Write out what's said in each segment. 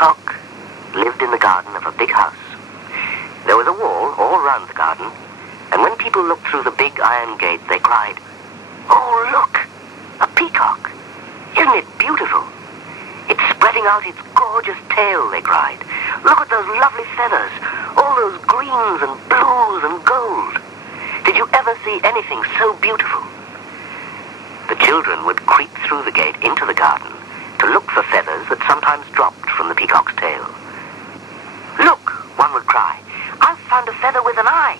peacock lived in the garden of a big house. There was a wall all round the garden, and when people looked through the big iron gate, they cried, "Oh, look! A peacock! Isn't it beautiful? It's spreading out its gorgeous tail," they cried. "Look at those lovely feathers, all those greens and blues and gold. Did you ever see anything so beautiful?" The children would creep through the gate into the garden to look for feathers that sometimes dropped from the peacock's tail. "Look," one would cry, "I've found a feather with an eye."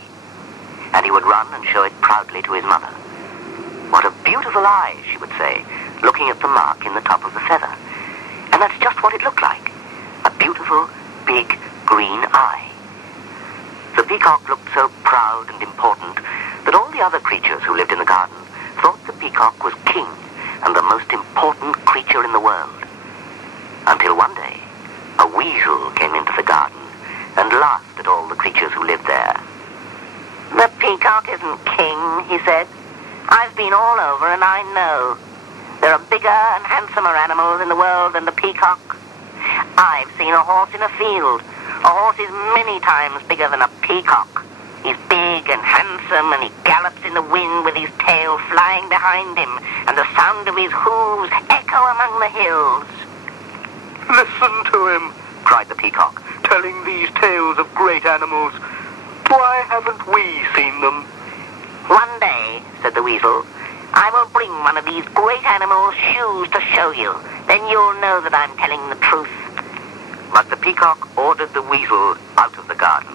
And he would run and show it proudly to his mother. "What a beautiful eye," she would say, looking at the mark in the top of the feather. And that's just what it looked like. A beautiful, big, green eye. The peacock looked so proud and important that all the other creatures who lived in the garden thought the peacock was king and the most important creature in the world. Until one day, a weasel came into the garden and laughed at all the creatures who lived there. "The peacock isn't king," he said. "I've been all over and I know. There are bigger and handsomer animals in the world than the peacock. I've seen a horse in a field. A horse is many times bigger than a peacock. He's big and handsome, and he gallops in the wind with his tail flying behind him, and the sound of his hooves echo among the hills." "Listen to him," cried the peacock, "telling these tales of great animals. Why haven't we seen them?" "One day," said the weasel, "I will bring one of these great animals' shoes to show you. Then you'll know that I'm telling the truth." But the peacock ordered the weasel out of the garden.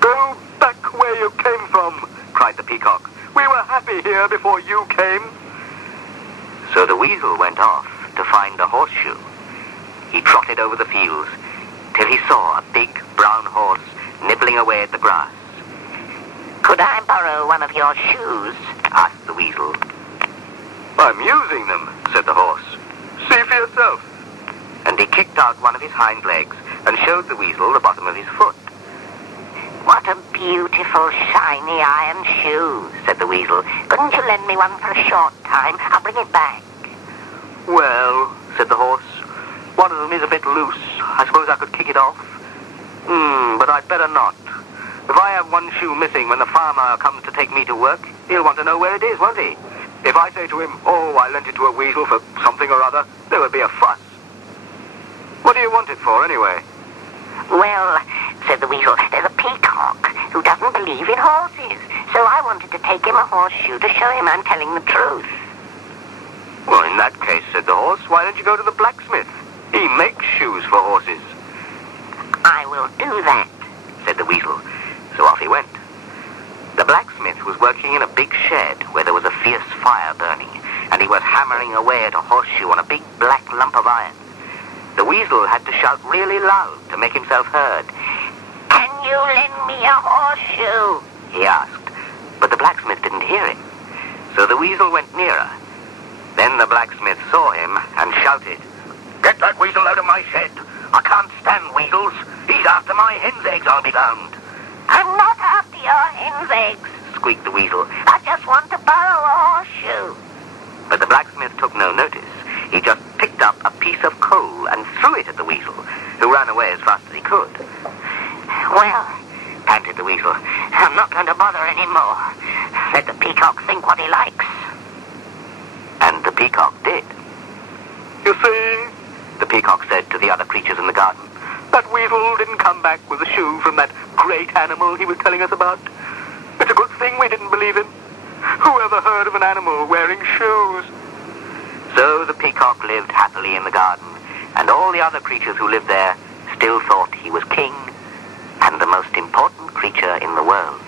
"Go back where you came from," cried the peacock. "We were happy here before you came." So the weasel went off to find a horseshoe. He trotted over the fields till he saw a big brown horse nibbling away at the grass. "Could I borrow one of your shoes?" asked the weasel. "I'm using them," said the horse. "See for yourself." And he kicked out one of his hind legs and showed the weasel the bottom of his foot. "What a beautiful, shiny iron shoe," said the weasel. "Couldn't you lend me one for a short time? I'll bring it back." "Well," said the horse, "one of them is a bit loose. I suppose I could kick it off. But I'd better not. If I have one shoe missing when the farmer comes to take me to work, he'll want to know where it is, won't he? If I say to him, 'Oh, I lent it to a weasel for something or other,' there will be a fuss. What do you want it for, anyway?" "Well," said the weasel, "there's a peacock who doesn't believe in horses, so I wanted to take him a horseshoe to show him I'm telling the truth." "Well, in that case," said the horse, "why don't you go to the blacksmith? He makes shoes for horses." "I will do that," said the weasel. So off he went. The blacksmith was working in a big shed where there was a fierce fire burning, and he was hammering away at a horseshoe on a big black lump of iron. The weasel had to shout really loud to make himself heard. "Can you lend me a horseshoe?" he asked, but the blacksmith didn't hear him. So the weasel went nearer. Then the blacksmith saw him and shouted, "Get that weasel out of my shed! I can't stand weasels! He's after my hen's eggs, I'll be bound!" "I'm not after your hen's eggs," squeaked the weasel. "I just want to borrow a horseshoe." But the blacksmith took no notice. He just picked up a piece of coal and threw it at the weasel, who ran away as fast as he could. "Well," panted the weasel, "I'm not going to bother anymore. Let the peacock think what he likes." And the peacock did. "You see," the peacock said to the other creatures in the garden, "that weasel didn't come back with a shoe from that great animal he was telling us about. It's a good thing we didn't believe him. Who ever heard of an animal wearing shoes?" So the peacock lived happily in the garden, and all the other creatures who lived there still thought he was king and the most important creature in the world.